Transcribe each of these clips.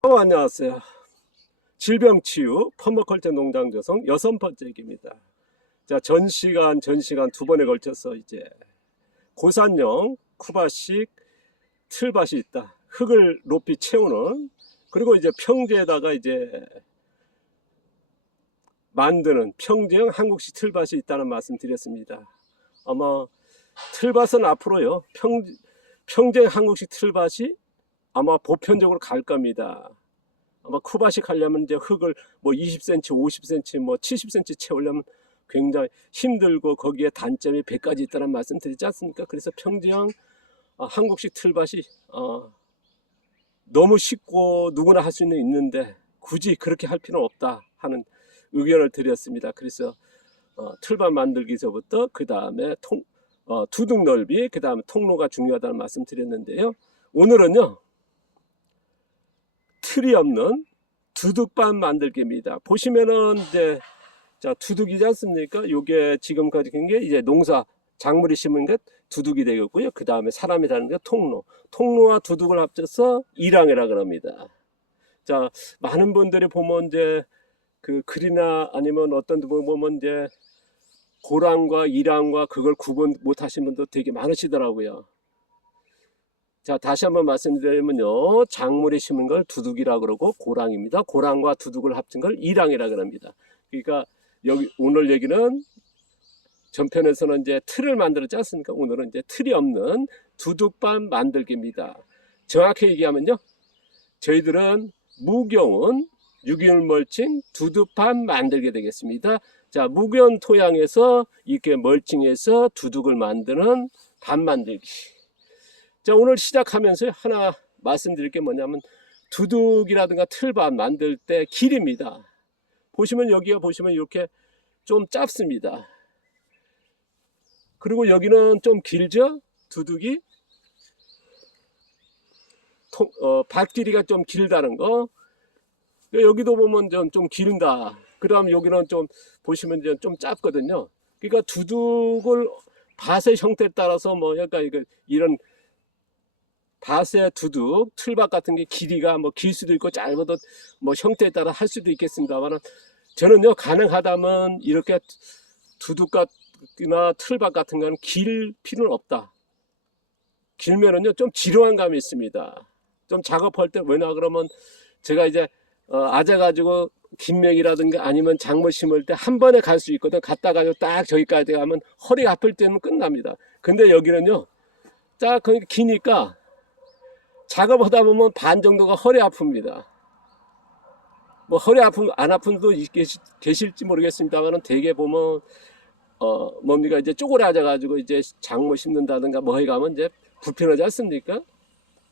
안녕하세요. 질병치유 퍼머컬처 농장 조성 6번째 얘기입니다. 자, 전시간 두 번에 걸쳐서 이제 고산형 쿠바식 틀밭이 있다. 흙을 높이 채우는, 그리고 이제 평지에다가 이제 만드는 평지형 한국식 틀밭이 있다는 말씀 드렸습니다. 아마 틀밭은 앞으로요, 평지형 한국식 틀밭이 아마 보편적으로 갈 겁니다. 아마 쿠바식 하려면 이제 흙을 뭐 20cm, 50cm, 뭐 70cm 채우려면 굉장히 힘들고 거기에 단점이 100가지 있다는 말씀 드리지 않습니까? 그래서 평지형 한국식 틀밭이 너무 쉽고 누구나 할 수 있는데 굳이 그렇게 할 필요는 없다 하는 의견을 드렸습니다. 그래서 틀밭 만들기서부터 그 다음에 두둑 넓이, 그 다음에 통로가 중요하다는 말씀 드렸는데요. 오늘은요, 틀이 없는 두둑밭 만들기입니다. 보시면은 이제 자, 두둑이지 않습니까? 요게 지금까지 긴 게 이제 농사 작물이 심은 게 두둑이 되겠고요. 그 다음에 사람이 다는 게 통로와 두둑을 합쳐서 이랑이라 그럽니다. 자, 많은 분들이 보면 이제 그 글이나 아니면 어떤 분 보면 이제 고랑과 이랑과 그걸 구분 못 하시는 분도 되게 많으시더라고요. 자, 다시 한번 말씀드리면요, 작물이 심은 걸 두둑이라 그러고 고랑입니다. 고랑과 두둑을 합친 걸 이랑이라 그럽니다. 그러니까 여기 오늘 얘기는 전편에서는 이제 틀을 만들었지 않습니까? 오늘은 이제 틀이 없는 두둑밭 만들기입니다. 정확히 얘기하면요, 저희들은 무겨운 유기물 멀칭 두둑밭 만들게 되겠습니다. 자, 무겨운 토양에서 이렇게 멀칭해서 두둑을 만드는 밭 만들기. 자, 오늘 시작하면서 하나 말씀드릴 게 뭐냐면 두둑이라든가 틀밭 만들 때 길입니다. 보시면 여기가 보시면 이렇게 좀 짧습니다. 그리고 여기는 좀 길죠? 두둑이 밭 길이가 좀 길다는 거. 여기도 보면 좀 길다. 그 다음 여기는 좀 보시면 좀 짧거든요. 그러니까 두둑을 밭의 형태에 따라서 뭐 약간 이런 밭의 두둑, 틀밭 같은 게 길이가 뭐 길 수도 있고 짧아도 뭐 형태에 따라 할 수도 있겠습니다만, 저는요, 가능하다면 이렇게 두둑이나 틀밭 같은 거는 길 필요는 없다. 길면은요, 좀 지루한 감이 있습니다. 좀 작업할 때, 왜냐 그러면 제가 이제 아재가지고 김맥이라든가 아니면 작물 심을 때 한 번에 갈 수 있거든. 갔다가 딱 저기까지 가면 허리가 아플 때는 끝납니다. 근데 여기는요, 딱 기니까 작업하다 보면 반 정도가 허리 아픕니다. 뭐 허리 아픈 안 아픈 분도 계실지 모르겠습니다만은 대개 보면 뭡니까 이제 쪼그라져 가지고 이제 작물 심는다든가 뭐에 가면 이제 불편하지 않습니까?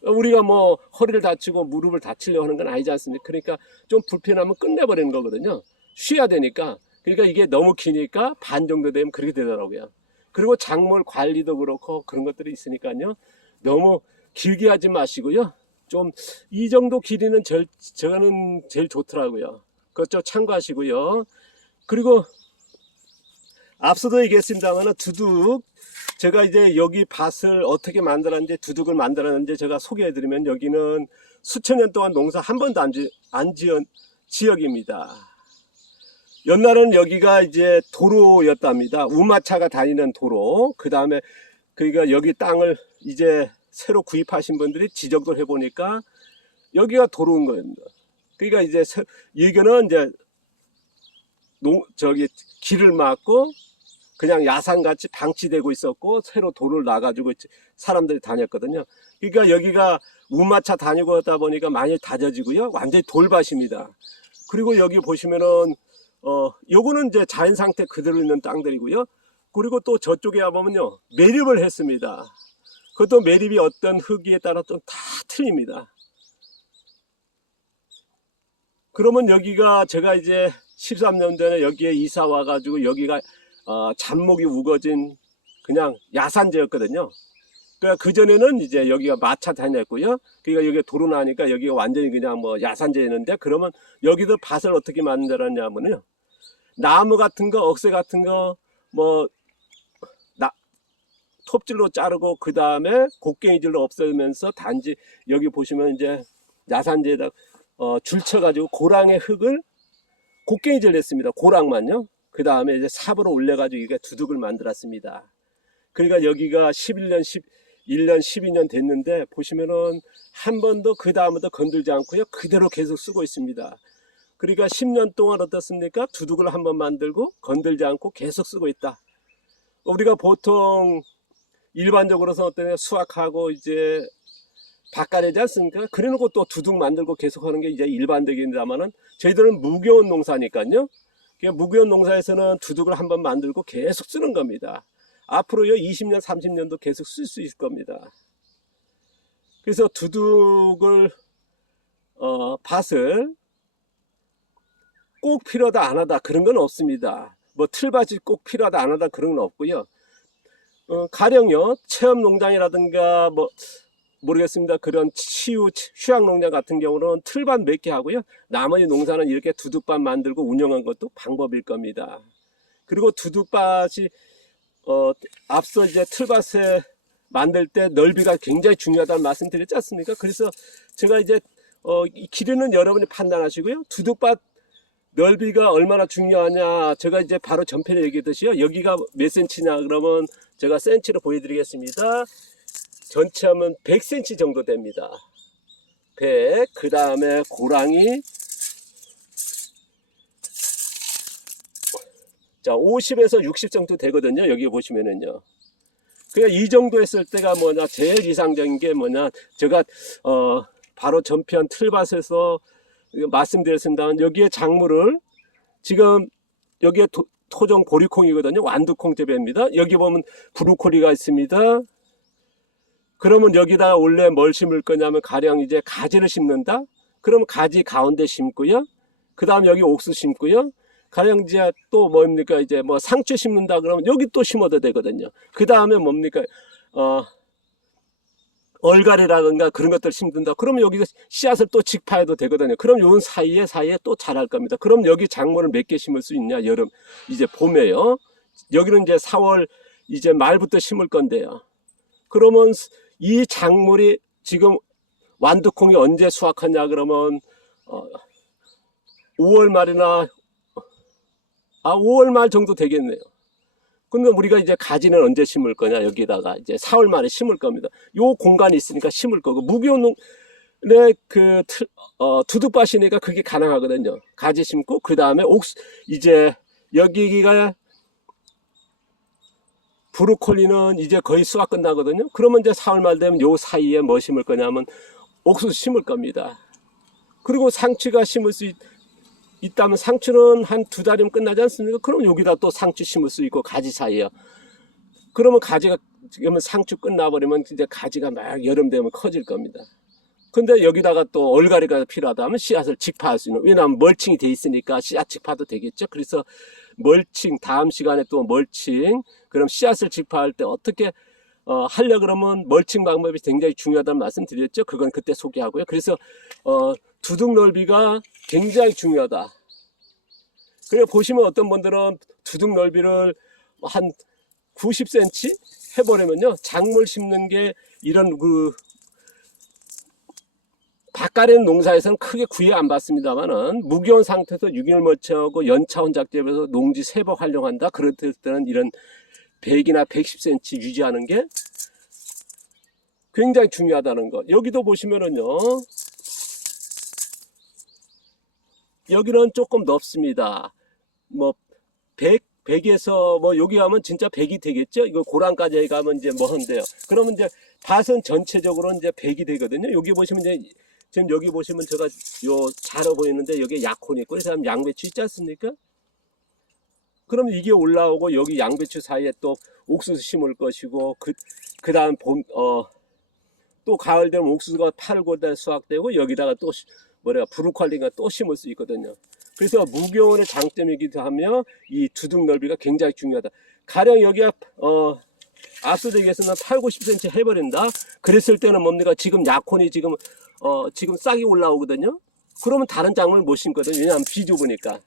우리가 뭐 허리를 다치고 무릎을 다치려고 하는 건 아니지 않습니까? 그러니까 좀 불편하면 끝내버리는 거거든요. 쉬어야 되니까. 그러니까 이게 너무 기니까 반 정도 되면 그렇게 되더라고요. 그리고 작물 관리도 그렇고 그런 것들이 있으니까요, 너무 길게 하지 마시고요, 좀 이 정도 길이는 저는 제일 좋더라고요. 그것 좀 참고하시고요. 그리고 앞서도 얘기했습니다만 두둑, 제가 이제 여기 밭을 어떻게 만들었는지, 두둑을 만들었는지 제가 소개해드리면, 여기는 수천 년 동안 농사 한 번도 안 지은 지역입니다. 옛날에는 여기가 이제 도로였답니다. 우마차가 다니는 도로. 그 다음에 그러니까 여기 땅을 이제 새로 구입하신 분들이 지적을 해보니까 여기가 도로인 겁니다. 그러니까 이제 예전은 이제 길을 막고 그냥 야산같이 방치되고 있었고, 새로 도로를 놔가지고 사람들이 다녔거든요. 그러니까 여기가 우마차 다니고 하다 보니까 많이 다져지고요, 완전히 돌밭입니다. 그리고 여기 보시면은 요거는 이제 자연 상태 그대로 있는 땅들이고요. 그리고 또 저쪽에 와보면요, 매립을 했습니다. 그것도 매립이 어떤 흙에 따라 좀 다 틀립니다. 그러면 여기가 제가 이제 13년 전에 여기에 이사 와가지고 여기가 잡목이 우거진 그냥 야산지였거든요. 그러니까 그전에는 이제 여기가 마차 다녔고요. 그러니까 여기 도로 나니까 여기가 완전히 그냥 뭐 야산지였는데, 그러면 여기도 밭을 어떻게 만들었냐면요, 나무 같은 거, 억새 같은 거, 뭐 톱질로 자르고 그 다음에 곡괭이질로 없애면서 단지 여기 보시면 이제 야산지에다 줄쳐가지고 고랑의 흙을 곡괭이질 냈습니다. 고랑만요. 그 다음에 이제 삽으로 올려가지고 이게 두둑을 만들었습니다. 그러니까 여기가 11년, 11년, 12년 됐는데 보시면은 한 번도 그 다음부터 건들지 않고요. 그대로 계속 쓰고 있습니다. 그러니까 10년 동안 어떻습니까? 두둑을 한번 만들고 건들지 않고 계속 쓰고 있다. 우리가 보통 일반적으로서 어떤 수확하고 이제 밭가내지 않습니까? 그래놓고 또 두둑 만들고 계속 하는 게 이제 일반적입니다만은 저희들은 무교원 농사니까요. 무교원 농사에서는 두둑을 한번 만들고 계속 쓰는 겁니다. 앞으로요 20년, 30년도 계속 쓸 수 있을 겁니다. 그래서 두둑을 밭을 꼭 필요하다 안 하다 그런 건 없습니다. 뭐 틀밭이 꼭 필요하다 안 하다 그런 건 없고요. 가령요 체험 농장이라든가 뭐 모르겠습니다. 그런 휴양 농장 같은 경우는 틀밭 몇 개 하고요. 나머지 농사는 이렇게 두둑밭 만들고 운영한 것도 방법일 겁니다. 그리고 두둑밭이 앞서 이제 틀밭에 만들 때 넓이가 굉장히 중요하다는 말씀 드렸지 않습니까? 그래서 제가 이제 이 길이는 여러분이 판단하시고요. 두둑밭 넓이가 얼마나 중요하냐 제가 이제 바로 전편에 얘기했듯이요. 여기가 몇 센치냐 그러면 제가 센치로 보여드리겠습니다. 전체 하면 100cm 정도 됩니다. 100. 그 다음에 고랑이 자 50에서 60 정도 되거든요. 여기 보시면은요. 그냥 이 정도 했을 때가 뭐냐 제일 이상적인 게 뭐냐 제가 바로 전편 틀밭에서 말씀드렸습니다. 여기에 작물을 지금 여기에 토종 보리콩이거든요. 완두콩재배입니다. 여기 보면 브로콜리가 있습니다. 그러면 여기다 원래 뭘 심을 거냐면 가령 이제 가지를 심는다. 그러면 가지 가운데 심고요. 그 다음 여기 옥수 심고요. 가령 이제 또 뭡니까 이제 뭐 상추 심는다 그러면 여기 또 심어도 되거든요. 그 다음에 뭡니까 얼갈이라든가 그런 것들 심는다. 그러면 여기서 씨앗을 또 직파해도 되거든요. 그럼 요 사이에 또 자랄 겁니다. 그럼 여기 작물을 몇 개 심을 수 있냐? 여름 이제 봄에요. 여기는 이제 4월 이제 말부터 심을 건데요. 그러면 이 작물이 지금 완두콩이 언제 수확하냐 그러면 5월 말이나 5월 말 정도 되겠네요. 근데 우리가 이제 가지는 언제 심을 거냐 여기다가 이제 4월 말에 심을 겁니다. 요 공간이 있으니까 심을 거고 무교농의 그 두둑밭이니까 그게 가능하거든요. 가지 심고 그 다음에 이제 여기가 브로콜리는 이제 거의 수확 끝나거든요. 그러면 이제 4월 말 되면 요 사이에 뭐 심을 거냐면 옥수수 심을 겁니다. 그리고 상추가 심을 수 있다면 상추는 한 2달이면 끝나지 않습니까? 그럼 여기다 또 상추 심을 수 있고 가지 사이에요. 그러면 가지가 지금 상추 끝나버리면 이제 가지가 막 여름 되면 커질 겁니다. 근데 여기다가 또 얼갈이가 필요하다면 씨앗을 직파할 수 있는, 왜냐하면 멀칭이 돼 있으니까 씨앗 직파도 되겠죠. 그래서 멀칭, 다음 시간에 또 멀칭, 그럼 씨앗을 직파할 때 어떻게 하려 그러면 멀칭 방법이 굉장히 중요하다는 말씀 드렸죠. 그건 그때 소개하고요. 그래서 두둑 넓이가 굉장히 중요하다. 그래 보시면 어떤 분들은 두둑 넓이를 한 90cm 해버리면요, 작물 심는 게 이런 그 밭가래는 농사에서는 크게 구애 안 받습니다만은 무기온 상태에서 유기물 멀칭하고 연차원 작재해서 농지 세법 활용한다. 그럴 때는 이런 100이나 110cm 유지하는 게 굉장히 중요하다는 거. 여기도 보시면은요, 여기는 조금 넓습니다. 뭐 100에서 뭐 여기 가면 진짜 100이 되겠죠. 이거 고랑까지 가면 이제 뭐 한데요. 그러면 이제 밭은 전체적으로 이제 100이 되거든요. 여기 보시면 이제 지금 여기 보시면 제가 요 자로 보이는데 여기 약혼이 있고 그래서 양배추 있지 않습니까? 그럼 이게 올라오고 여기 양배추 사이에 또 옥수수 심을 것이고 그 다음 봄 또 가을 되면 옥수수가 8월 9월에 수확되고 여기다가 또 브로콜리가 또 심을 수 있거든요. 그래서 무교원의 장점이기도 하며 이 두둑 넓이가 굉장히 중요하다. 가령 여기가 앞서 얘기했으면 8, 90cm 해버린다. 그랬을 때는 뭡니까? 지금 약혼이 지금 싹이 올라오거든요. 그러면 다른 작물을 못 심거든요. 왜냐하면 비좁으니까.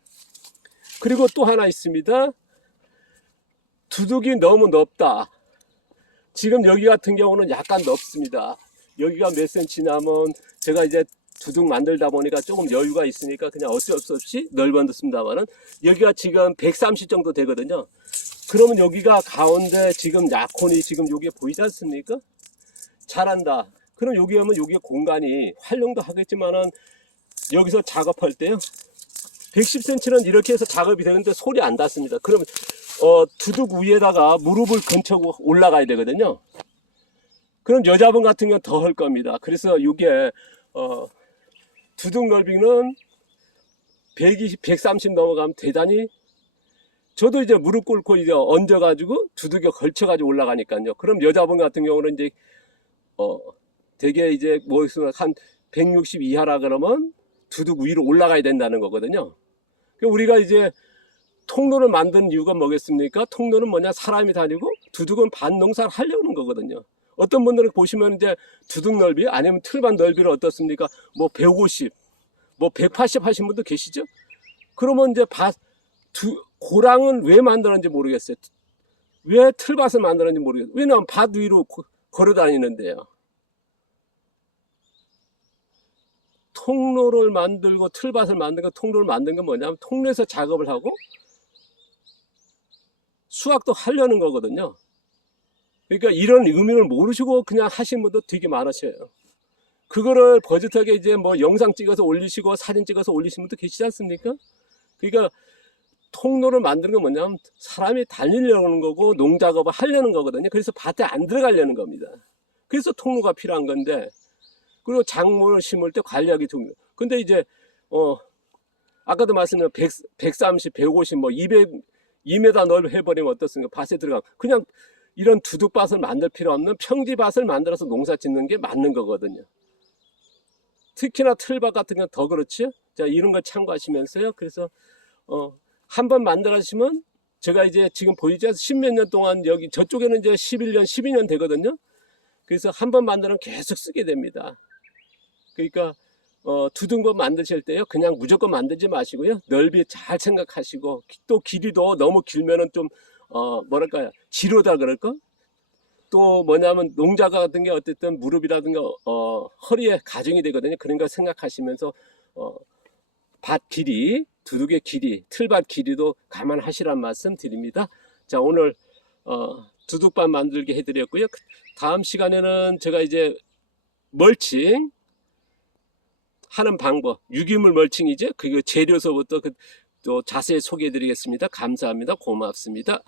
그리고 또 하나 있습니다. 두둑이 너무 넓다. 지금 여기 같은 경우는 약간 넓습니다. 여기가 몇 센치냐면 제가 이제 두둑 만들다 보니까 조금 여유가 있으니까 그냥 어쩔 수 없이 넓어놨습니다만은 여기가 지금 130 정도 되거든요. 그러면 여기가 가운데 지금 약혼이 지금 여기에 보이지 않습니까? 잘한다. 그럼 여기 하면 여기 공간이 활용도 하겠지만은 여기서 작업할 때요. 110cm는 이렇게 해서 작업이 되는데 소리 안 닿습니다. 그러면 두둑 위에다가 무릎을 근처고 올라가야 되거든요. 그럼 여자분 같은 경우는 더 할 겁니다. 그래서 이게 두둑 넓이는 120, 130 넘어가면 대단히 저도 이제 무릎 꿇고 이제 얹어가지고 두둑에 걸쳐가지고 올라가니까요. 그럼 여자분 같은 경우는 이제 되게 이제 뭐 한 160 이하라 그러면 두둑 위로 올라가야 된다는 거거든요. 우리가 이제 통로를 만드는 이유가 뭐겠습니까? 통로는 뭐냐? 사람이 다니고 두둑은 반농사를 하려는 거거든요. 어떤 분들은 보시면 이제 두둑 넓이 아니면 틀반 넓이를 어떻습니까? 뭐 150, 뭐 180 하신 분도 계시죠? 그러면 이제 고랑은 왜 만들었는지 모르겠어요. 왜 틀밭을 만들었는지 모르겠어요. 왜냐하면 밭 위로 걸어 다니는데요. 통로를 만들고 틀밭을 만든 통로를 만든 건 뭐냐면 통로에서 작업을 하고 수확도 하려는 거거든요. 그러니까 이런 의미를 모르시고 그냥 하신 분도 되게 많으셔요. 그거를 버젓하게 이제 뭐 영상 찍어서 올리시고 사진 찍어서 올리시는 분도 계시지 않습니까? 그러니까 통로를 만드는 건 뭐냐면 사람이 달리려는 거고 농작업을 하려는 거거든요. 그래서 밭에 안 들어가려는 겁니다. 그래서 통로가 필요한 건데, 그리고 작물을 심을 때 관리하기 중요해요. 근데 이제 아까도 말씀드린 130, 150, 뭐 200, 2m 넓이 해버리면 어떻습니까? 밭에 들어가 그냥 이런 두둑밭을 만들 필요 없는 평지밭을 만들어서 농사 짓는 게 맞는 거거든요. 특히나 틀밭 같은 건 더 그렇죠. 자, 이런 걸 참고하시면서요. 그래서 한번 만들어주시면 제가 이제 지금 보이죠? 10몇 년 동안 여기 저쪽에는 이제 11년, 12년 되거든요. 그래서 한번 만들면 계속 쓰게 됩니다. 그러니까 두둥번 만드실 때요, 그냥 무조건 만들지 마시고요, 넓이 잘 생각하시고, 또 길이도 너무 길면은 좀 뭐랄까요, 지루다 그럴까? 또 뭐냐면 농자가 같은 게 어쨌든 무릎이라든가 허리에 가중이 되거든요. 그런 거 생각하시면서 밭 길이, 두둑의 길이, 틀밭 길이도 감안하시란 말씀 드립니다. 자, 오늘 두둑밭 만들게 해드렸고요. 다음 시간에는 제가 이제 멀칭 하는 방법, 유기물 멀칭이죠. 그 재료서부터 또 자세히 소개해 드리겠습니다. 감사합니다. 고맙습니다.